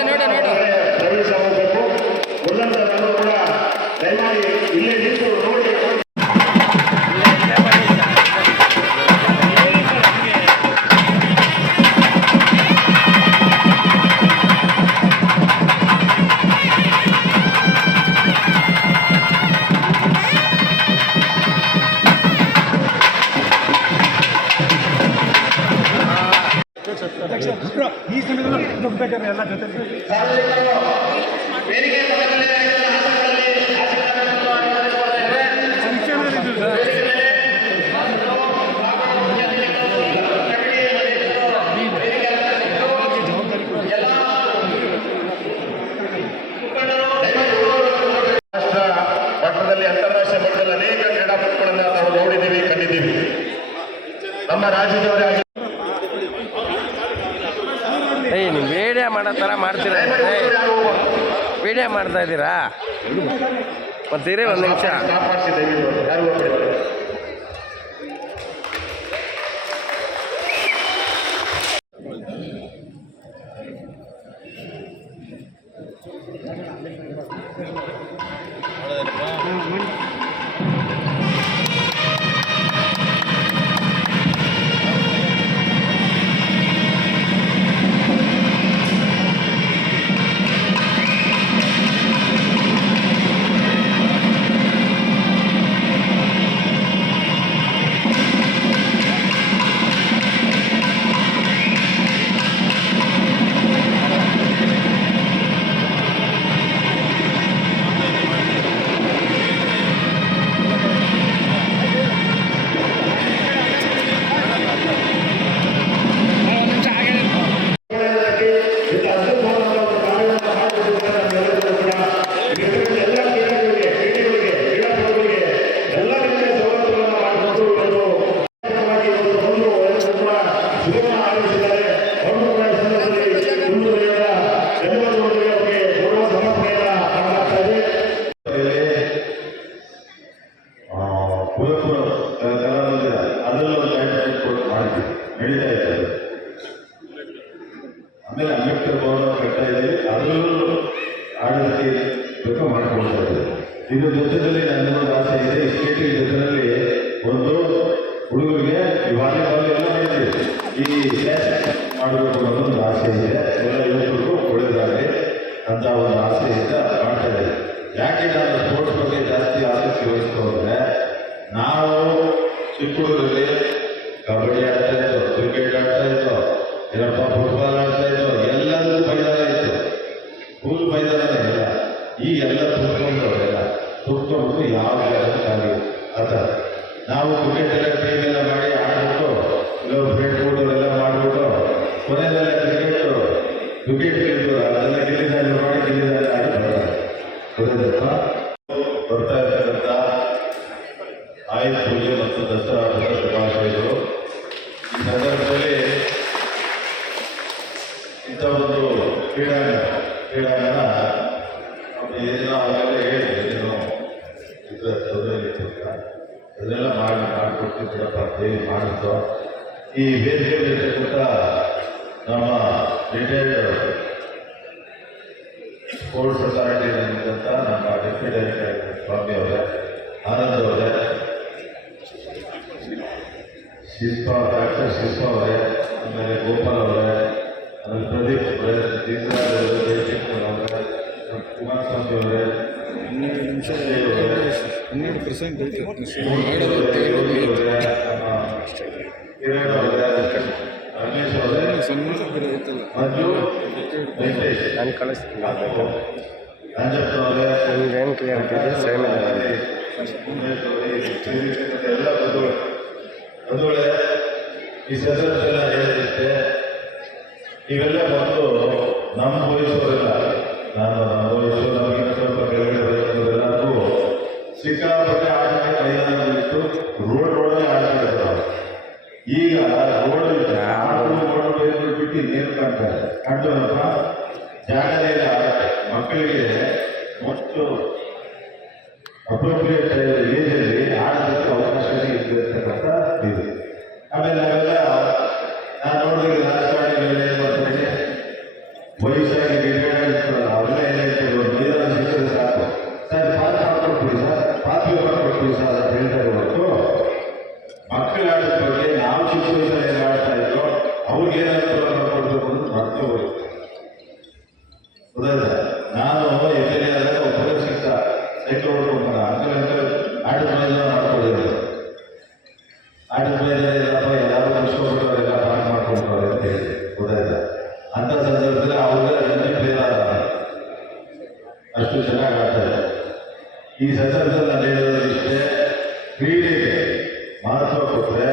ಪ್ರವೇಶ ಹೋಗಬೇಕು. ಉಳಿದಂಥವರು ಕೂಡ ದಯಮಾಡಿ ಇಲ್ಲೇ ನಿಂತು ನೋಡಿ. ಈ ಸಮಯದಲ್ಲಿ ಎಲ್ಲ ಜೊತೆ ಮಟ್ಟದಲ್ಲಿ ಅಂತಾರಾಷ್ಟ್ರೀಯ ಮಟ್ಟದಲ್ಲಿ ಅನೇಕ ಕ್ರೀಡಾಪಟುಗಳನ್ನು ನಾವು ನೋಡಿದ್ದೀವಿ, ಕಂಡಿದ್ದೀವಿ. ನಮ್ಮ ರಾಜ್ಯದವರೇ ನೀವು ವಿಡಿಯೋ ಮಾಡೋ ಥರ ಮಾಡ್ತೀರಾ? ವಿಡಿಯೋ ಮಾಡ್ತಾ ಇದ್ದೀರಾ? ಮತ್ತೀರಿ ಒಂದು ನಿಮಿಷ. ಆಮೇಲೆ ಅಂಬೇಡ್ಕರ್ ಭವನ ಕಟ್ತಾ ಇದ್ದೀವಿ, ಅದರಲ್ಲೂ ಆಡಳಿತ ಬೇಕಾ ಮಾಡಿಕೊಳ್ತಾ ಇದ್ದೀವಿ. ಇದ್ರ ಜೊತೆಯಲ್ಲಿ ನನ್ನೊಂದು ಆಸೆ ಇದೆ, ಈ ಸ್ಕೇಟಿಂಗ್ ಜೊತೆಯಲ್ಲಿ ಒಂದು ಹುಡುಗರಿಗೆ ಈ ವಾಲಿಬಾಲ್ ಎಲ್ಲ ಮಾಡಿದ್ದೀವಿ, ಈ ಮಾಡಬೇಕು ಅನ್ನೋದೊಂದು ಆಸೆ ಇದೆ. ಎಲ್ಲ ಯುವಕರಿಗೂ ಒಳ್ಳೆಯದಾಗಲಿ ಅಂತ ಒಂದು ಆಸೆಯಿಂದ ಮಾಡ್ತಾ ಇದ್ದೀವಿ. ಯಾಕೆ ನಾನು ಸ್ಪೋರ್ಟ್ಸ್ ಬಗ್ಗೆ ಜಾಸ್ತಿ ಆಸಕ್ತಿ ವಹಿಸ್ತಾ ಹೋದರೆ, ನಾವು ಚಿಕ್ಕ ಹುಡುಗರಲ್ಲಿ ಕಬಡ್ಡಿ ಆಡ್ತಾ ಇತ್ತು, ಕ್ರಿಕೆಟ್ ಆಡ್ತಾ ಇತ್ತು, ಏನಪ್ಪ ಫುಟ್ಬಾಲ್ ಆಡ್ತಾ ಇತ್ತು, ಎಲ್ಲದೂ ಮೈದಾನ ಇತ್ತು, ಫುಲ್ ಮೈದಾನ ಇಲ್ಲ. ಈ ಎಲ್ಲ ತುರ್ಕೊಂಡು ಯಾವ ಜಾಗಕ್ಕಾಗಿ ಆ ಥರ ನಾವು ಕ್ರಿಕೆಟ್ ಎಲ್ಲ ಟೀಮ್ ಎಲ್ಲ ಮಾಡಿ ಆಡ್ಬಿಟ್ಟು ಕೆಲವರು ಫ್ರೆಂಡ್ ಎಲ್ಲ ಮಾಡಿಬಿಟ್ಟು ಕೊನೆಯದೆಲ್ಲ ಕ್ರಿಕೆಟ್ ಗೆದ್ದು ಅದೆಲ್ಲ ಗಿಲ್ಲಿದಾರಿ ಮಾಡಿ ಗಿಲ್ಲಿದಾರಿ ಆಡಿ ಬರ್ತಾ ಇರ್ತಕ್ಕಂಥ ಆಯುಧ ಪೂಜೆ ಮತ್ತು ದಸರಾ ಹಬ್ಬದ ಶುಭಾಶಯಗಳು. ಈ ಸಂದರ್ಭದಲ್ಲಿ ಇಂಥ ಒಂದು ಕ್ರೀಡಾಂಗಣ ಏನೋ ಅವಾಗಲೇ ಹೇಳಿದೆ, ಏನು ಇದರ ತೊಂದರೆ ಅದನ್ನೆಲ್ಲ ಮಾಡಿಕೊಡ್ತೀವಿ ಬಿಡಪ್ಪ ದೇವಿ ಮಾಡಿದ್ದು. ಈ ವೇದಿಕೆಯಲ್ಲಿರ್ತಕ್ಕಂಥ ನಮ್ಮ ರಿಟೈರ್ಡ್ ಸ್ಪೋರ್ಟ್ಸ್ ಸೊಸೈಟಿಯಲ್ಲಿದ್ದಂಥ ನಮ್ಮ ಡೆಪ್ಯೂಟಿ ಡೈರೆಕ್ಟರ್ ಸ್ವಾಮಿ ಅವರೇ, ಆನಂದ್ ಅವರೇ, ಡಾಕ್ಟರ್ ಶಿಲ್ಪ ಅವರೇ, ಆಮೇಲೆ ಗೋಪಾಲ್ ಅವರೇ, ಆಮೇಲೆ ಪ್ರದೀಪ್ ಅವರೇ, ದೀನರಾಜ್ ಅವರೇ, ಜಯಶಂಕರ್ ಅವರೇ, ಕುಮಾರಸ್ವಾಮಿ ಅವರೇ, 12% ಐತೆ ರಮೇಶ್ ಅವರೇ, ನಾನು ಕಳಿಸ್ತೀನಿ ರಂಜಪ್ಪ ಅವರೇ, ನಿಮ್ಗೇನು ಕ್ಲಿಯರ್ ಇದೆ ಸೇಮ್ ಎಲ್ಲ ಬಂಧುಗಳೇ, ಈ ಸದಸ್ಯರೆಲ್ಲ ಹೇಳಿದ್ದೆ, ಇವೆಲ್ಲ ಬಂದು ನಮ್ಮ ವಯಸ್ಸವರೆಲ್ಲ, ನಾನು ನಮ್ಮ ವಯಸ್ಸು ನಮಗಿಂತ ಸ್ವಲ್ಪ ಕೆಳಗಡೆ ವಯಸ್ಸವರೆಲ್ಲರಿಗೂ ಸಿಕ್ಕಾಪಟ್ಟೆ ಆಟಕ್ಕೆ ಮೈದಾನದಲ್ಲಿಟ್ಟು ರೋಡ್ ಒಳಗೆ ಆಡ್ತಿದ್ದಾರೆ ನಾವು. ಈಗ ರೋಡ್ ಬಿಟ್ಟು ಇನ್ನೇನು ಕಾಣ್ತಾರೆ ಕಂಡುನಪ್ಪ ಜಾಗನೇ ಇಲ್ಲ ಆಡಕ್ಕೆ. ಮಕ್ಕಳಿಗೆ ಮತ್ತು ಅಪ್ರೋಪ್ರಿಯೇಟ್ ಏಜಲ್ಲಿ ಆಡೋದಕ್ಕೆ ಅವಕಾಶನೇ ಇರ್ತಕ್ಕಂಥ ಇದು. ಆಮೇಲೆ ನಾವೆಲ್ಲ ನಾನು ನೋಡಿದ್ರೆ ರಾಜಕಾರಣಿಗಳು ಏನು ಮಾಡ್ತಾರೆ, ವಯಸ್ಸಾಗಿ ಗೊತ್ತಾಯ್ತಾ? ನಾನು ಎಲ್ಲಿ ಆದಾಗ ಒಬ್ಬರೇ ಸಿಕ್ಕ ಸೈಕಲ್ ಹೊಡ್ಕೊಂಡು ಅಂಕಲ್ ಆಟದ ಮೈದಾನ ಮಾಡ್ಕೊಂಡಿದ್ರು. ಆಟದ ಮೈದಾನ ಇಲ್ಲಪ್ಪ ಎಲ್ಲರೂ ಮುಗಿಸ್ಕೊಂಡ್ಬಿಟ್ಟವರೆಲ್ಲ ಪಾಠ ಮಾಡ್ಕೊಂಡ್ರೆ ಅಂತ ಹೇಳಿ ಗೊತ್ತಾಯ್ತಾ? ಅಂತ ಸಂದರ್ಭದಲ್ಲಿ ಅವ್ರಿಗೆ ರಂಜಿ ಪ್ಲೇಯರ್ ಅಷ್ಟು ಚೆನ್ನಾಗಿ ಆಡ್ತಾರೆ. ಈ ಸಂದರ್ಭದಲ್ಲಿ ನಾನು ಹೇಳೋದು ಇಷ್ಟೇ, ಕ್ರೀಡೆಗೆ ಮಹತ್ವ ಕೊಟ್ಟರೆ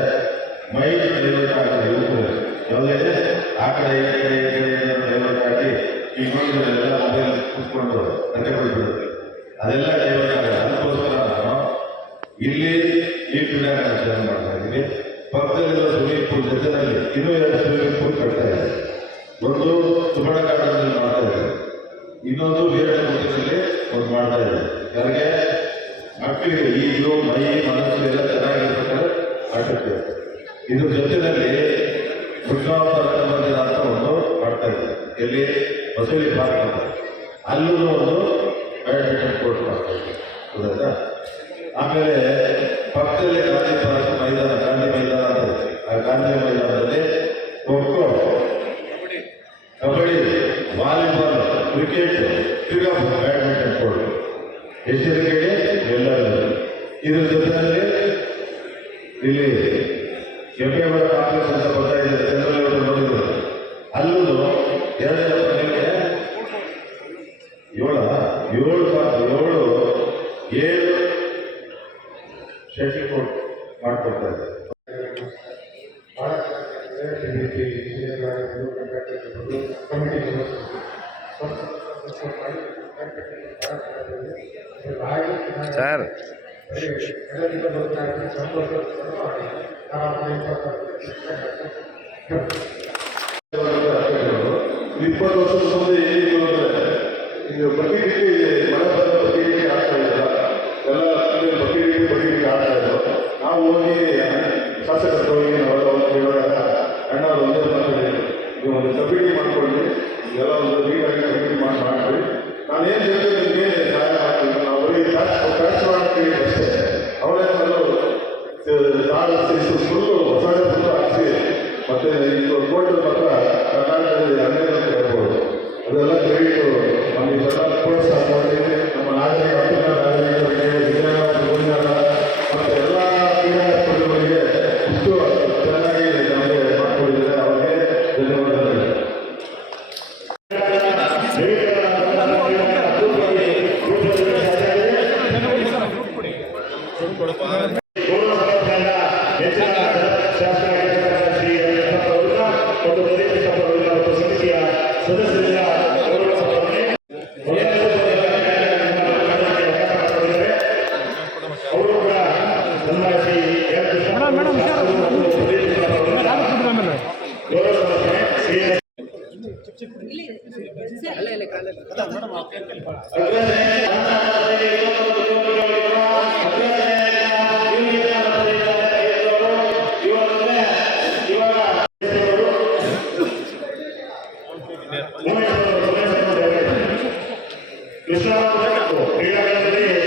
ಮೈಂಡ್ ಡೈವರ್ಟ್ ಆಗಲ್ಲ. ಯುವಕರು ಯಾವುದೇ ಆ ಕಡೆ ಈ ಕಡೆ ಡೈವರ್ಟ್ ಆಗಿ ಈ ನೋಡಿದ್ರೆಲ್ಲ ಮೊಬೈಲ್ ಕೂತ್ಕೊಂಡು ಕತೆ ಬಿಡ್ಬಿಡುತ್ತೆ. ಅದೆಲ್ಲ ಡೈವರ್ಟ್ ಆಗಲ್ಲ. ಅದಕ್ಕೋಸ್ಕರ ನಾನು ಇಲ್ಲಿ ಈ ಕ್ರೀಡಾಂಗಣ ಶುರು ಮಾಡ್ತಾ ಇದ್ದೀನಿ. ಪಕ್ಕದಲ್ಲಿರೋ ಸ್ವಿಮ್ಮಿಂಗ್ ಪೂಲ್ ಜೊತೆಯಲ್ಲಿ ಇನ್ನೂ 2 ಸ್ವಿಮ್ಮಿಂಗ್ ಪೂಲ್ ಕಟ್ತಾ ಇದೆ. ಒಂದು ಸುಬಣ ಗಾರ್ಡನ್ನಲ್ಲಿ ಮಾಡ್ತಾ ಇದೆ, ಇನ್ನೊಂದು ವೀರಣ್ಣಗುಡ್ಡದಲ್ಲಿ ಒಂದು ಮಾಡ್ತಾ ಇದೆ. ಯಾರಿಗೆ ಮಕ್ಕಳಿಗೆ ಈಜು ಮೈ ಮನಸ್ಸು ಎಲ್ಲ ಚೆನ್ನಾಗಿರ್ಬೇಕಾದ್ರೆ ಆಟಕ್ಕೆ. ಇದ್ರ ಜೊತೆಯಲ್ಲಿ ಬುದ್ಧಾವತಾರ ಮಂದಿರ ಅಂತ ಒಂದು ಮಾಡ್ತಾ ಇದೆ. ಎಲ್ಲಿ ಬಸವಳಿ ಪಾರ್ಕ್ ಅಂತ, ಅಲ್ಲೂ ಒಂದು ಬ್ಯಾಡ್ಮಿಂಟನ್ ಕೋರ್ಟ್ ಮಾಡ್ತಾ ಇದೆ. ಗೊತ್ತಾಯ್ತಾ? ಆಮೇಲೆ ಪಕ್ಕದಲ್ಲಿ ಗಾಂಧಿ ಪಾರ್ಕ್ ಮೈದಾನ, ಗಾಂಧಿ ಮೈದಾನ ಅಂತ ಇದೆ. ಆ ಗಾಂಧಿ ಮೈದಾನದಲ್ಲಿ ಖೋಖೋ, ಕಬಡ್ಡಿ, ವಾಲಿಬಾಲ್, ಕ್ರಿಕೆಟ್, ತಿರ್ಗಾ ಬ್ಯಾಡ್ಮಿಂಟನ್ ಕೋರ್ಟ್ ಎಚ್ಚರಿಕೆಗೆ ಎಲ್ಲರೂ. ಇದ್ರ ಜೊತೆಯಲ್ಲಿ ಇಲ್ಲಿ ಕೆಂಪೇಗೌಡ ಕಾಂಪ್ಲೆಕ್ಸ್ ಅಂತ ಬರ್ತಾ ಇದೆ, ಚಂದ್ರಲೇವರು ನೋಡಿದ್ರು. ಅಲ್ಲೂ 2 7 ಶೆಟ್ಲ್ ಕೋರ್ಟ್ ಮಾಡಿಕೊಡ್ತಾ ಇದೆ. ಸರ್ 20 ವರ್ಷದ ಮುಂದೆ ಈಗ ಬಕೆಟ್ ಮಳೆ ಬರೋ ಬಕೆಟ್ ಆಗ್ತಾ ಇದ್ದಲ್ಲ, ಎಲ್ಲ ಬಕೆಟ್ ಆಗ್ತಾ ಇದ್ರು. ನಾವು ಹೋಗಿ ಶಾಸಕರು ಹೋಗಿ ನಾವೆಲ್ಲ ಒಂದು ಕೇಳಿದಾಗ ಅಣ್ಣ ಒಂದೇ ಮಾತಾಡಿದ್ರು, ನೀವು ಒಂದು ಕಮಿಟಿ ಮಾಡ್ಕೊಳ್ಳಿ, ಎಲ್ಲ ಒಂದು ನೀಟಾಗಿ ಕಮಿಟಿ ಮಾಡಿ. ನಾನೇನು ಹೇಳ್ತೀನಿ ನಿಮಗೆ ಸಹಾಯ ಮಾಡ್ತೀನಿ. ನಾವು ಬರೀ ಟ್ಯಾಕ್ಸ್ ಮಾಡ್ತೀವಿ ಅಷ್ಟೇ. ಅವರೇನಲ್ಲೂ ಫುಲ್ಲು ಹೊಸ ಫುಲ್ಲು ಹಾಕಿಸಿ ಮತ್ತೆ ಇದು ಕೋರ್ಟ್ ಮಾತ್ರ ಕರ್ನಾಟಕದಲ್ಲಿ 12 ಅಂತ ಹೇಳ್ಬೋದು. ಅದೆಲ್ಲ ಕ್ರೆಡಿಟ್ ನಮಗೆ ಚೆನ್ನಾಗಿ ಪ್ರೋತ್ಸಾಹ ಮಾಡಿ ನಮ್ಮ ನಾಗರಿಕರಿಗೆ ವಿಜ್ಞಾನ ಮತ್ತು ಎಲ್ಲ ಕ್ರೀಡಾಪಟುಗಳಿಗೆ ಇಷ್ಟು ಚೆನ್ನಾಗಿ ನಮಗೆ ಮಾಡಿಕೊಂಡಿದ್ದಾರೆ. ಅವರಿಗೆ ಧನ್ಯವಾದಗಳು. ಕೃಷ್ಣ ಕ್ರೀಡಾಂಗಣದಲ್ಲಿ